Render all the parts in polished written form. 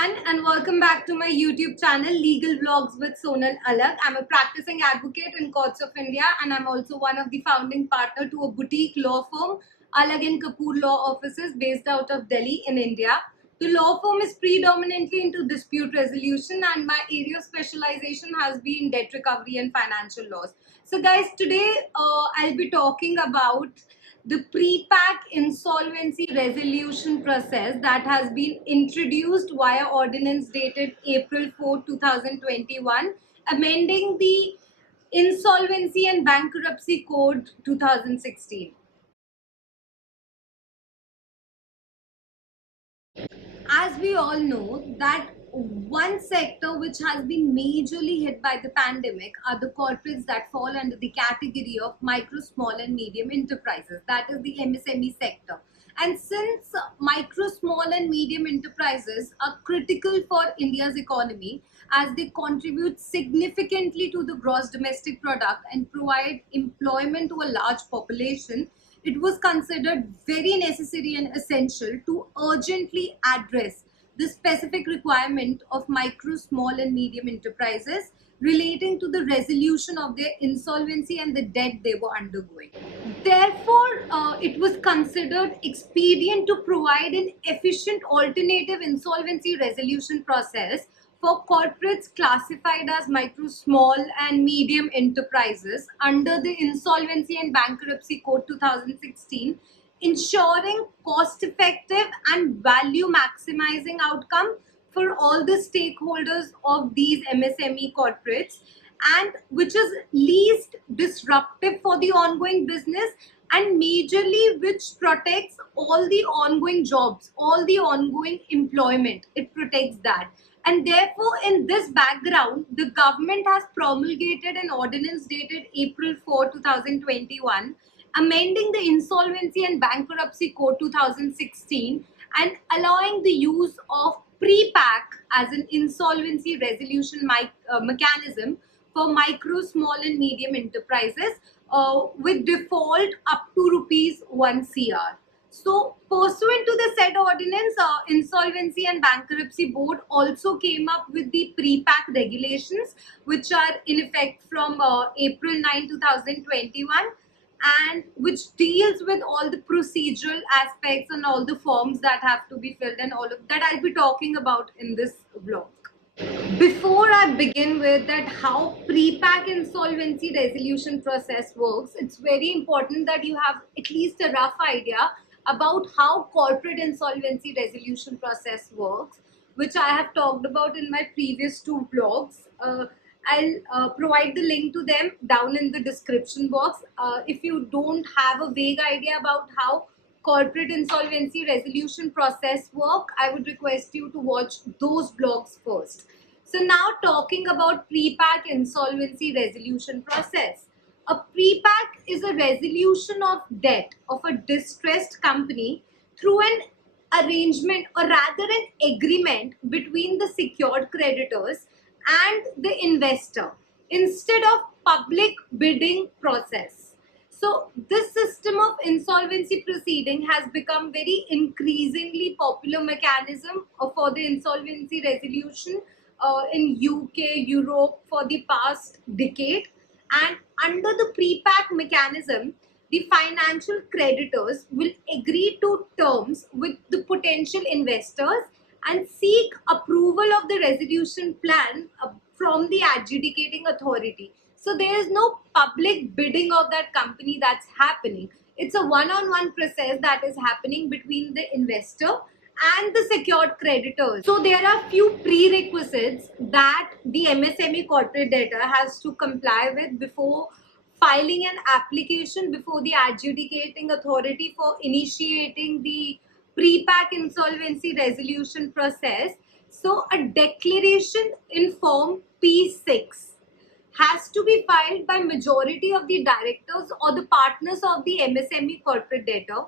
everyone, and welcome back to my YouTube channel Legal Vlogs with Sonal Alag. I'm a practicing advocate in Courts of India, and I'm also one of the founding partner to a boutique law firm, Alag and Kapoor Law Offices, based out of Delhi in India. The law firm is predominantly into dispute resolution, and my area of specialization has been debt recovery and financial laws. So guys, today I'll be talking about the pre-pack insolvency resolution process that has been introduced via ordinance dated April 4, 2021, amending the Insolvency and Bankruptcy Code 2016. As we all know that one sector which has been majorly hit by the pandemic are the corporates that fall under the category of micro, small and medium enterprises, that is the MSME sector. And since micro, small and medium enterprises are critical for India's economy as they contribute significantly to the gross domestic product and provide employment to a large population, it was considered very necessary and essential to urgently address the specific requirement of micro, small and medium enterprises relating to the resolution of their insolvency and the debt they were undergoing. Therefore, it was considered expedient to provide an efficient alternative insolvency resolution process for corporates classified as micro, small and medium enterprises under the Insolvency and Bankruptcy Code 2016, ensuring cost-effective and value-maximizing outcome for all the stakeholders of these MSME corporates, and which is least disruptive for the ongoing business and majorly which protects all the ongoing jobs, all the ongoing employment. It protects that. And therefore, in this background, the government has promulgated an ordinance dated April 4, 2021, amending the Insolvency and Bankruptcy Code 2016 and allowing the use of pre-pack as an insolvency resolution mechanism for micro, small and medium enterprises with default up to rupees 1 crore. So, pursuant to the said ordinance, Insolvency and Bankruptcy Board also came up with the pre-pack regulations, which are in effect from April 9, 2021, and which deals with all the procedural aspects and all the forms that have to be filled and all of that I'll be talking about in this vlog. Before I begin with that how pre-pack insolvency resolution process works, it's very important that you have at least a rough idea about how corporate insolvency resolution process works, which I have talked about in my previous two blogs. I'll provide the link to them down in the description box. If you don't have a vague idea about how corporate insolvency resolution process work, I would request you to watch those blogs first. So now talking about pre-pack insolvency resolution process. A pre-pack is a resolution of debt of a distressed company through an arrangement or rather an agreement between the secured creditors and the investor instead of public bidding process. So this system of insolvency proceeding has become very increasingly popular mechanism for the insolvency resolution in UK, Europe for the past decade. And under the pre-pack mechanism, the financial creditors will agree to terms with the potential investors and seek approval of the resolution plan from the adjudicating authority. So there is no public bidding of that company that's happening. It's a one-on-one process that is happening between the investor and the secured creditors. So there are few prerequisites that the MSME corporate debtor has to comply with before filing an application before the adjudicating authority for initiating the pre-pack insolvency resolution process. So a declaration in form P6 has to be filed by majority of the directors or the partners of the MSME corporate debtor,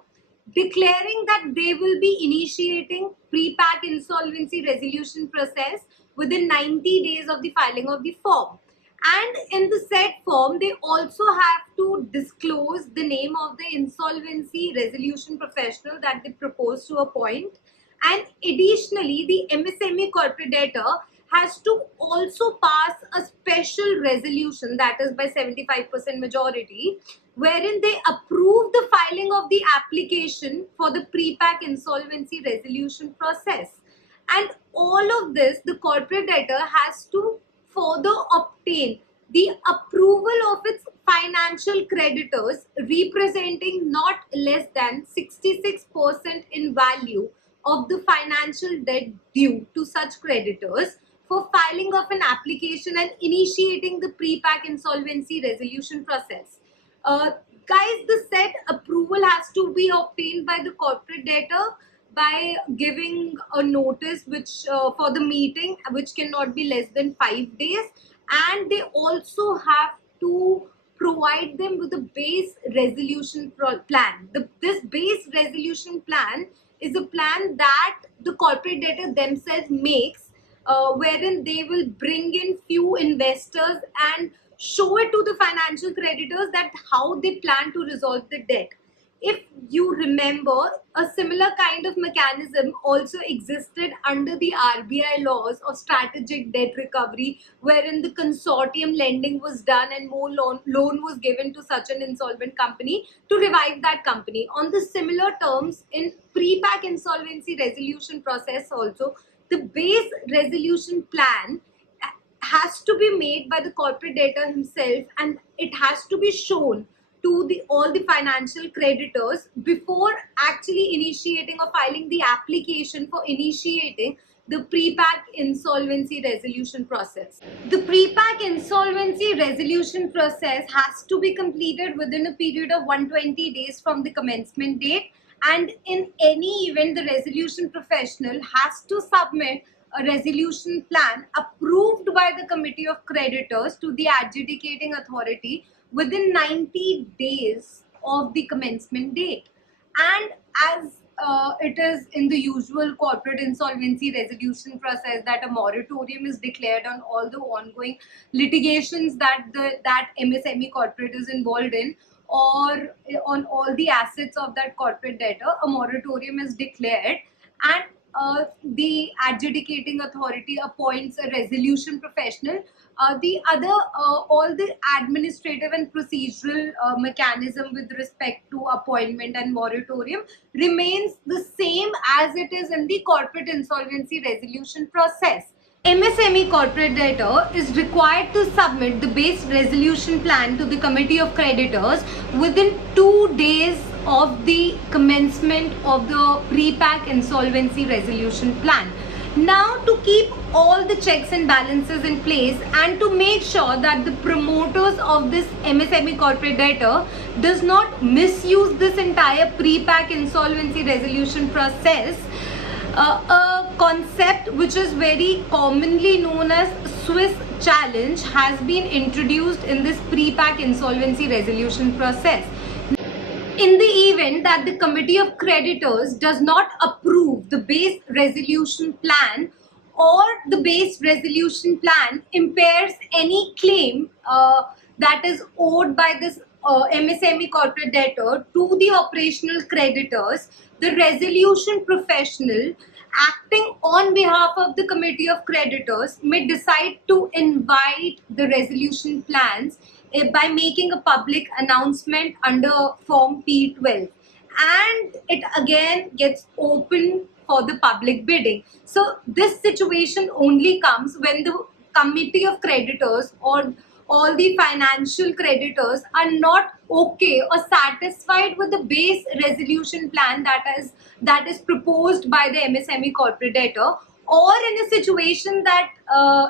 declaring that they will be initiating pre-pack insolvency resolution process within 90 days of the filing of the form. And in the said form, they also have to disclose the name of the insolvency resolution professional that they propose to appoint And additionally, the MSME corporate debtor has to also pass a special resolution, that is by 75% majority, wherein they approve the filing of the application for the pre-pack insolvency resolution process. And all of this, the corporate debtor has to further obtain the approval of its financial creditors representing not less than 66% in value of the financial debt due to such creditors for filing of an application and initiating the pre-pack insolvency resolution process. Guys, the said approval has to be obtained by the corporate debtor by giving a notice which for the meeting, which cannot be less than 5 days, and they also have to provide them with a base resolution plan. This base resolution plan is a plan that the corporate debtor themselves makes, wherein they will bring in few investors and show it to the financial creditors that how they plan to resolve the debt. If you remember, a similar kind of mechanism also existed under the RBI laws of strategic debt recovery, wherein the consortium lending was done and more loan was given to such an insolvent company to revive that company. On the similar terms, in pre-pack insolvency resolution process also, the base resolution plan has to be made by the corporate debtor himself, and it has to be shown to all the financial creditors before actually initiating or filing the application for initiating the pre-pack insolvency resolution process. The pre-pack insolvency resolution process has to be completed within a period of 120 days from the commencement date, and in any event, the resolution professional has to submit a resolution plan approved by the committee of creditors to the adjudicating authority within 90 days of the commencement date. And as it is in the usual corporate insolvency resolution process that a moratorium is declared on all the ongoing litigations that that MSME corporate is involved in, or on all the assets of that corporate debtor, a moratorium is declared, and the adjudicating authority appoints a resolution professional. The other, all the administrative and procedural mechanism with respect to appointment and moratorium remains the same as it is in the corporate insolvency resolution process. MSME corporate debtor is required to submit the base resolution plan to the committee of creditors within 2 days of the commencement of the pre-pack insolvency resolution plan. Now, to keep all the checks and balances in place and to make sure that the promoters of this MSME corporate debtor does not misuse this entire pre-pack insolvency resolution process, a concept which is very commonly known as Swiss challenge has been introduced in this pre-pack insolvency resolution process. In the event that the committee of creditors does not approve the base resolution plan, or the base resolution plan impairs any claim that is owed by this MSME corporate debtor to the operational creditors, the resolution professional acting on behalf of the committee of creditors may decide to invite the resolution plans by making a public announcement under form P12, and it again gets open for the public bidding. So this situation only comes when the committee of creditors or all the financial creditors are not okay or satisfied with the base resolution plan that is proposed by the MSME corporate debtor, or in a situation that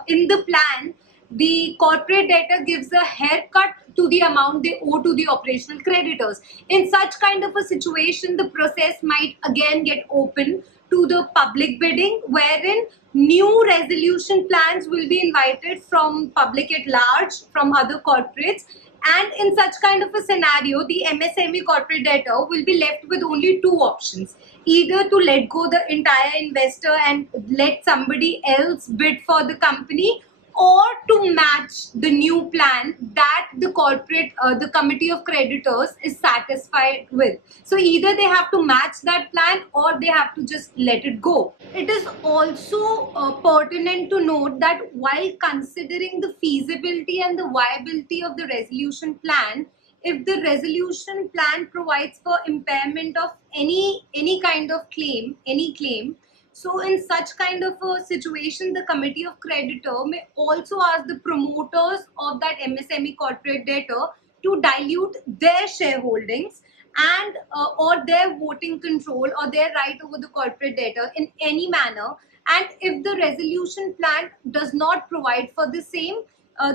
in the plan the corporate debtor gives a haircut to the amount they owe to the operational creditors. In such kind of a situation, the process might again get open to the public bidding, wherein new resolution plans will be invited from public at large, from other corporates. And in such kind of a scenario, the MSME corporate debtor will be left with only two options: either to let go the entire investor and let somebody else bid for the company, or to match the new plan that the committee of creditors is satisfied with. So either they have to match that plan or they have to just let it go. It is also pertinent to note that while considering the feasibility and the viability of the resolution plan, if the resolution plan provides for impairment of any kind of claim, any claim, so in such kind of a situation, the committee of creditor may also ask the promoters of that MSME corporate debtor to dilute their shareholdings and or their voting control or their right over the corporate debtor in any manner. And if the resolution plan does not provide for the same,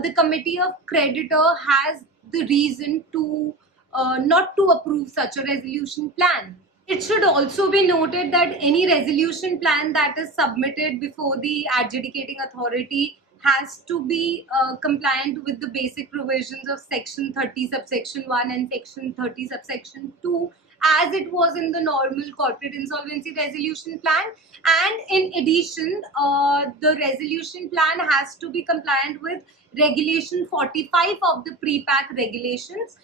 the committee of creditor has the reason to not to approve such a resolution plan. It should also be noted that any resolution plan that is submitted before the adjudicating authority has to be compliant with the basic provisions of section 30 subsection 1 and section 30 subsection 2, as it was in the normal corporate insolvency resolution plan. And in addition, the resolution plan has to be compliant with regulation 45 of the pre-pack regulations,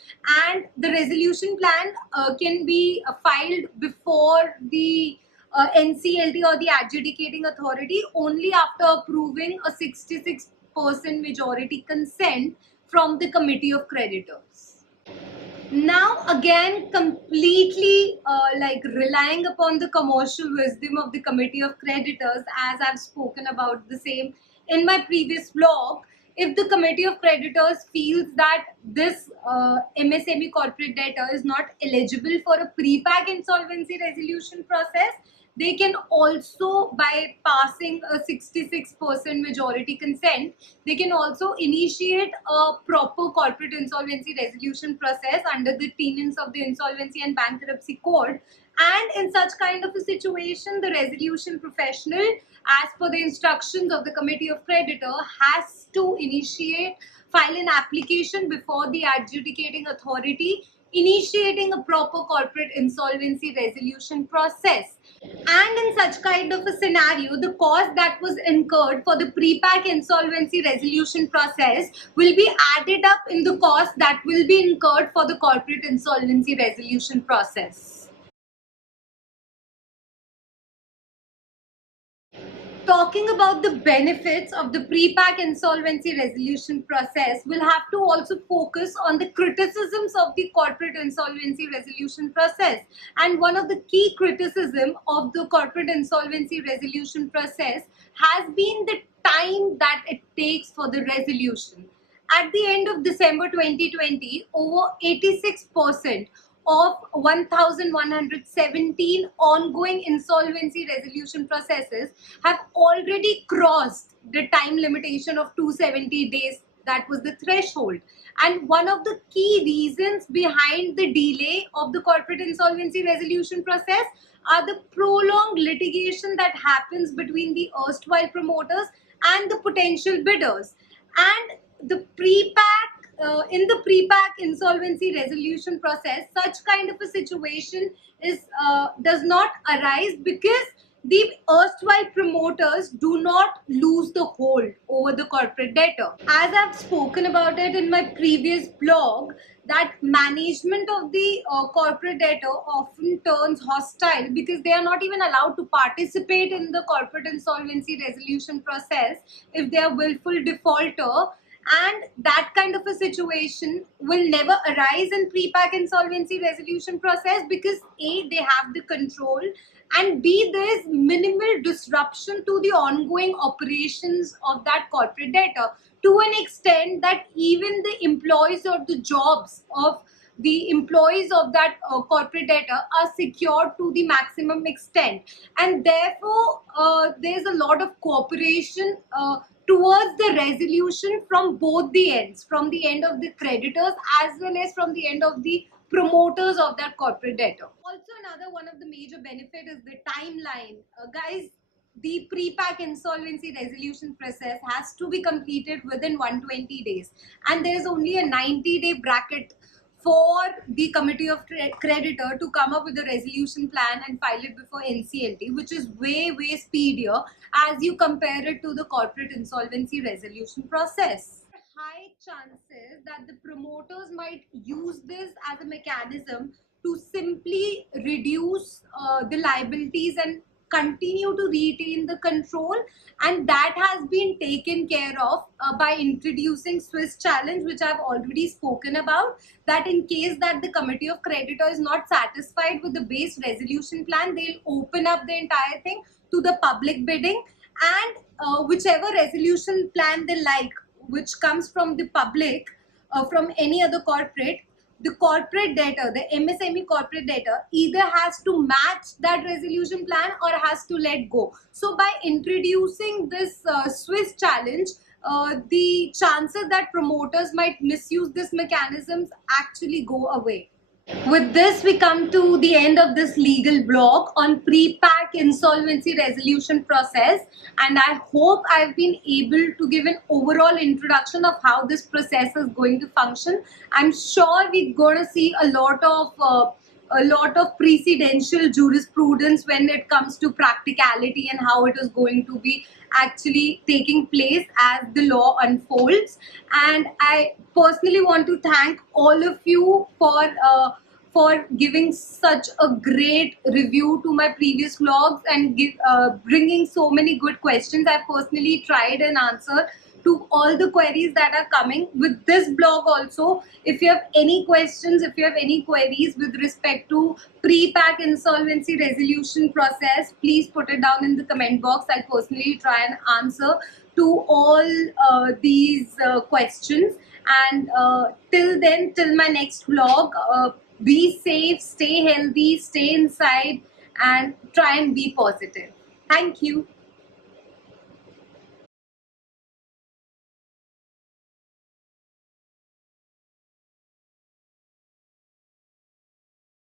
and the resolution plan can be filed before the NCLT or the adjudicating authority only after approving a 66% majority consent from the committee of creditors. Now again, completely like relying upon the commercial wisdom of the committee of creditors, as I've spoken about the same in my previous blog, if the committee of creditors feels that this MSME corporate debtor is not eligible for a pre-pack insolvency resolution process, they can also, by passing a 66% majority consent, they can also initiate a proper corporate insolvency resolution process under the tenets of the Insolvency and Bankruptcy Code. And in such kind of a situation, the resolution professional, as per the instructions of the committee of creditor, has to file an application before the adjudicating authority, initiating a proper corporate insolvency resolution process. And in such kind of a scenario, the cost that was incurred for the pre-pack insolvency resolution process will be added up in the cost that will be incurred for the corporate insolvency resolution process. Talking about the benefits of the pre-pack insolvency resolution process, we'll have to also focus on the criticisms of the corporate insolvency resolution process. And one of the key criticism of the corporate insolvency resolution process has been the time that it takes for the resolution. At the end of December 2020, over 86% of 1,117 ongoing insolvency resolution processes have already crossed the time limitation of 270 days. That was the threshold. And one of the key reasons behind the delay of the corporate insolvency resolution process are the prolonged litigation that happens between the erstwhile promoters and the potential bidders. And the in the pre-pack insolvency resolution process, such kind of a situation does not arise because the erstwhile promoters do not lose the hold over the corporate debtor. As I've spoken about it in my previous blog, that management of the corporate debtor often turns hostile because they are not even allowed to participate in the corporate insolvency resolution process if they are willful defaulter. And that kind of a situation will never arise in pre-pack insolvency resolution process because A, they have the control, and B, there is minimal disruption to the ongoing operations of that corporate debtor, to an extent that even the employees or the jobs of the employees of that corporate debtor are secured to the maximum extent. And therefore, there's a lot of cooperation towards the resolution from both the ends, from the end of the creditors as well as from the end of the promoters of that corporate debtor. Also, another one of the major benefit is the timeline. Guys, the pre-pack insolvency resolution process has to be completed within 120 days, and there's only a 90-day bracket for the committee of creditor to come up with a resolution plan and file it before NCLT, which is way speedier as you compare it to the corporate insolvency resolution process. High chances that the promoters might use this as a mechanism to simply reduce the liabilities and continue to retain the control, and that has been taken care of by introducing Swiss challenge, which I've already spoken about, that in case that the committee of creditor is not satisfied with the base resolution plan, they'll open up the entire thing to the public bidding, and whichever resolution plan they like, which comes from the public, from any other corporate, the corporate debtor, the MSME corporate debtor, either has to match that resolution plan or has to let go. So by introducing this Swiss challenge, the chances that promoters might misuse this mechanisms actually go away. With this, we come to the end of this legal blog on pre-pack insolvency resolution process, and I hope I've been able to give an overall introduction of how this process is going to function. I'm sure we're going to see a lot of precedential jurisprudence when it comes to practicality and how it is going to be actually taking place as the law unfolds. And I personally want to thank all of you for giving such a great review to my previous vlogs and bringing so many good questions. I personally tried and answered to all the queries that are coming with this blog also. If you have any questions, if you have any queries with respect to pre-pack insolvency resolution process, please put it down in the comment box. I'll personally try and answer to all these questions. And till then, till my next vlog, be safe, stay healthy, stay inside, and try and be positive. Thank you.